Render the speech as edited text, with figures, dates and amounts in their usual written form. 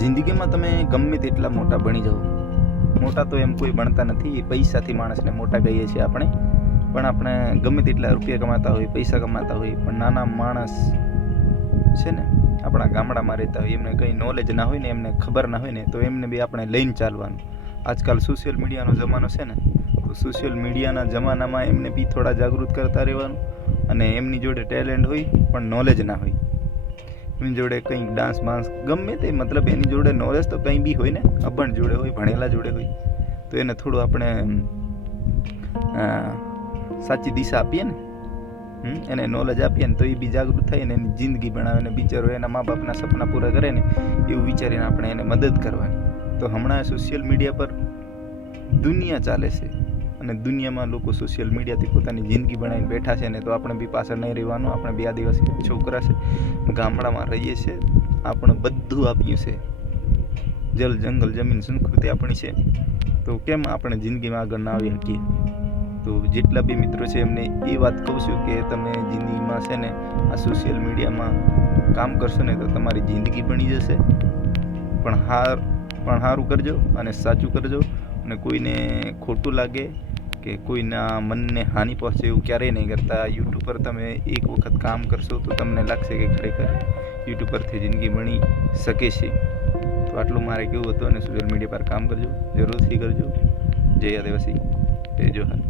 જિંદગીમાં તમે ગમે તેટલા મોટા બની જાઓ, મોટા તો એમ કોઈ બનતા નથી, પૈસાથી માણસને મોટા કહીએ છીએ આપણે. પણ આપણે ગમે તેટલા રૂપિયા કમાતા હોય, પૈસા કમાતા હોય, પણ નાના માણસ છે ને આપણા ગામડામાં રહેતા હોય, એમને કંઈ નોલેજ ના હોય ને, એમને ખબર ના હોય ને, તો એમને બી આપણે લઈને ચાલવાનું. આજકાલ સોશિયલ મીડિયાનો જમાનો છે ને, તો સોશિયલ મીડિયાના જમાનામાં એમને બી થોડા જાગૃત કરતા રહેવાનું. અને એમની જોડે ટેલેન્ટ હોય પણ નોલેજ ના હોય, એની જોડે કંઈક ડાન્સ બાન્સ ગમે તે, મતલબ એની જોડે નોલેજ તો કંઈ બી હોય ને, અભણ જોડે હોય, ભણેલા જોડે હોય, તો એને થોડું આપણે સાચી દિશા આપીએ ને, એને નોલેજ આપીએ ને, તો એ બી જાગૃત થાય ને એની જિંદગી બનાવે ને, બિચારો એના મા બાપના સપના પૂરા કરે ને, એવું વિચારીને આપણે એને મદદ કરવાની. તો હમણાં સોશિયલ મીડિયા પર દુનિયા ચાલે છે અને દુનિયામાં લોકો સોશિયલ મીડિયાથી પોતાની જિંદગી બનાવીને બેઠા છે ને, તો આપણે બી પાછળ નહીં રહેવાનું. આપણે બી આદિવાસી છોકરા છે, ગામડામાં રહીએ છીએ, આપણે બધું આપ્યું છે, જલ જંગલ જમીન સંસ્કૃતિ આપણી છે, તો કેમ આપણે જિંદગીમાં આગળ ના આવી શકીએ? તો જેટલા બી મિત્રો છે એમને એ વાત કહું છું કે તમે જિંદગીમાં છે ને આ સોશિયલ મીડિયામાં કામ કરશો ને, તો તમારી જિંદગી બની જશે. પણ સારું કરજો અને સાચું કરજો, અને કોઈને ખોટું લાગે કે કોઈના મનને હાનિ પહોંચે એવું ક્યારેય નહીં કરતા. યુટ્યુબ પર તમે એક વખત કામ કરશો તો તમને લાગશે કે ખરેખર યુટ્યુબ પરથી જિંદગી બની શકે છે. તો આટલું મારે કેવું હતું, અને સોશિયલ મીડિયા પર કામ કરજો, જરૂરથી કરજો. જય આદિવાસી, જય જોહાર.